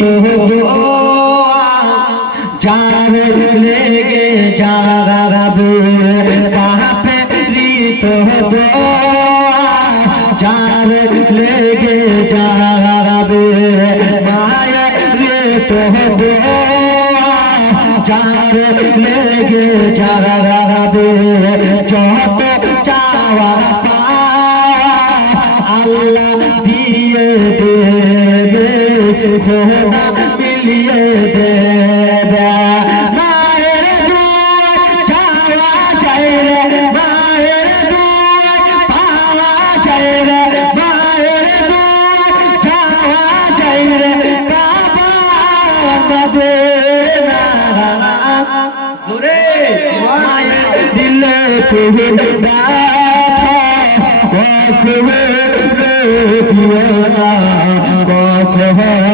তো যার লেগে যাবে পাপে তো যার লেগে যাবে মায়ের তো যার লেগে যাবে যত চাওয়া পাওয়া আল্লাহ দিয়ে দেবে খোদা মিলিয়ে দেবে মায়ের দুয়ার চাওয়া চাই রে মায়ের দুয়ার পাওয়া চাই রে মায়ের দুয়ার চাওয়া চাই রে কাবা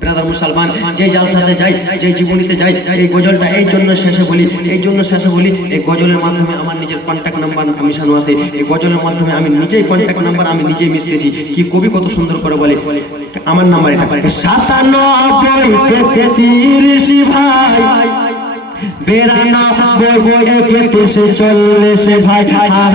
ব্রাদার মুসলমান যে জালসাতে যাই যে জীবনীতে যাই, এই গজলটা এই জন্য শেষে বলি, এই জন্য শেষে বলি, এই গজলের মাধ্যমে আমার নিজের কন্ট্যাক্ট নাম্বার মিশানো আছে। এই গজলের মাধ্যমে আমি নিজেই কন্ট্যাক্ট নাম্বার আমি নিজেই মিশতেছি কি কবি কত সুন্দর করে বলে, আমার নাম্বার এটা সাতানব্বই তেত্রিশ ভাই, বিরানব্বই একত্রিশ চল্লিশ ভাই, আর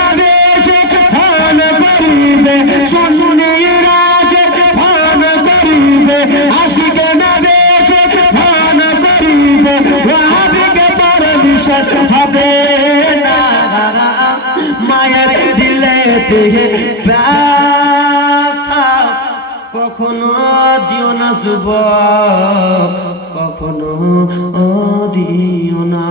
মায়ের দিলে কখনো দিও না যুবক কখনো দিও না।